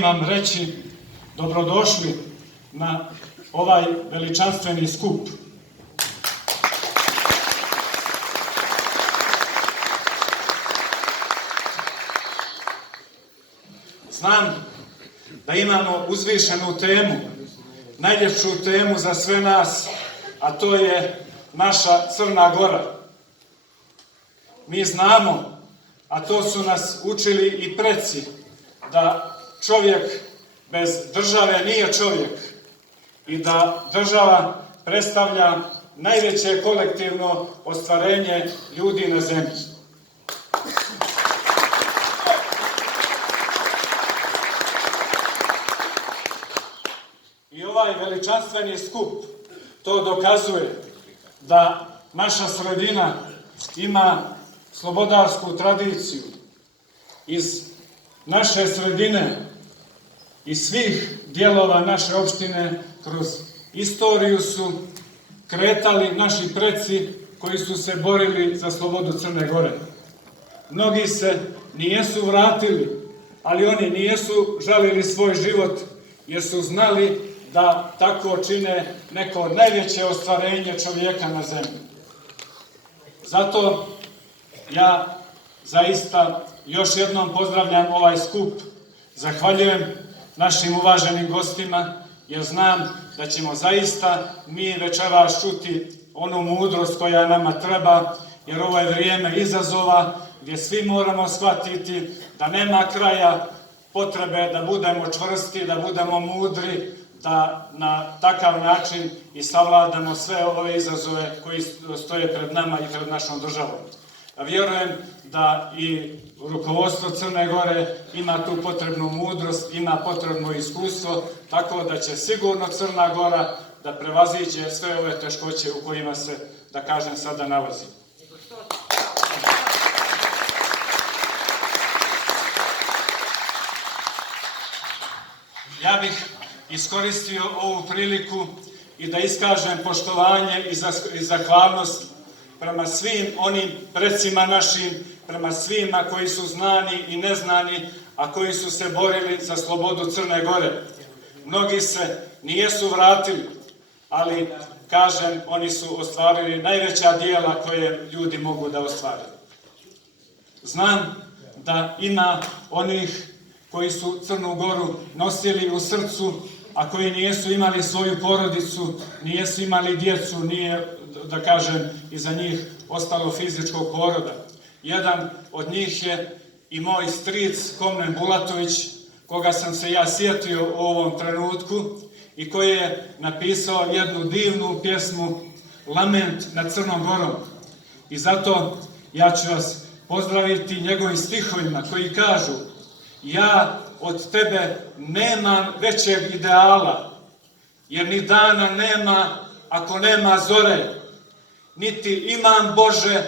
Vam reći dobrodošli na ovaj veličanstveni skup. Znam da imamo uzvišenu temu, najljepšu temu za sve nas, a to je naša Crna Gora. Mi znamo, a to su nas učili i preci, da čovjek bez države nije čovjek i da država predstavlja najveće kolektivno ostvarenje ljudi na zemlji. I ovaj veličanstveni skup to dokazuje, da naša sredina ima slobodarsku tradiciju. Iz naše sredine i svih dijelova naše opštine kroz istoriju su kretali naši preci koji su se borili za slobodu Crne Gore. Mnogi se nijesu vratili, ali oni nijesu žalili svoj život jer su znali da tako čine neko najveće ostvarenje čovjeka na zemlji. Zato ja zaista još jednom pozdravljam ovaj skup, zahvaljujem našim uvaženim gostima, jer znam da ćemo zaista mi večeras čuti onu mudrost koja nama treba, jer ovo je vrijeme izazova gdje svi moramo shvatiti da nema kraja potrebe da budemo čvrsti, da budemo mudri, da na takav način i savladamo sve ove izazove koji stoje pred nama i pred našom državom. Vjerujem da i rukovodstvo Crne Gore ima tu potrebnu mudrost, ima potrebno iskustvo, tako da će sigurno Crna Gora da prevaziđe sve ove teškoće u kojima se, da kažem, sada nalazi. Ja bih iskoristio ovu priliku i da iskažem poštovanje i zahvalnost prema svim onim precima našim, prema svima koji su znani i neznani, a koji su se borili za slobodu Crne Gore. Mnogi se nijesu vratili, ali, kažem, oni su ostvarili najveća dijela koje ljudi mogu da ostvare. Znam da ima onih koji su Crnu Goru nosili u srcu, a koji nijesu imali svoju porodicu, nijesu imali djecu, nije, da kažem, iza njih ostalo fizičkog poroda. Jedan od njih je i moj stric Komnen Bulatović, koga sam se ja sjetio u ovom trenutku i koji je napisao jednu divnu pjesmu Lament nad Crnom Gorom. I zato ja ću vas pozdraviti njegovim stihovima koji kažu: ja od tebe nemam većeg ideala, jer ni dana nema ako nema zore, niti imam, Bože,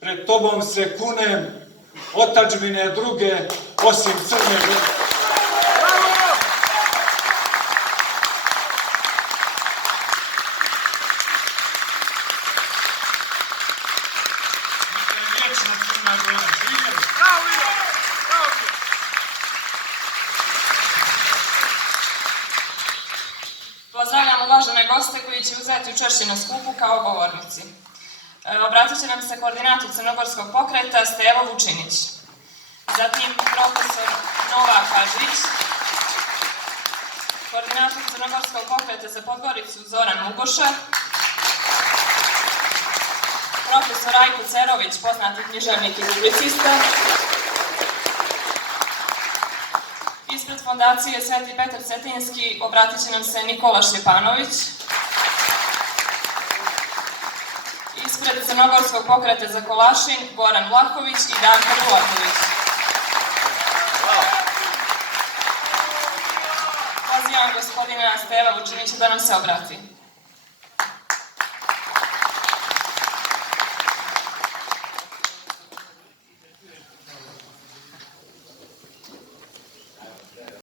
pred tobom se kunem, otadžbine druge osim Crne Gore. Pozdravljam uvažene goste koji će uzeti učešće na skupu kao govornici. Obratit će nam se koordinator Crnogorskog pokreta Stevo Vučinić, zatim profesor Nova Hadžić, koordinator Crnogorskog pokreta za Podgoricu Zoran Mugoša, profesor Rajko Cerović, poznati književnik i publicista, ispred Fondacije Sveti Petar Cetinjski obratit će nam se Nikola Šljepanović, ispred Crnogorskog pokreta za Kolašin Goran Vlahović i Darko Bulatović. Pozivam gospodina Steva Vučinića da nam se obrati.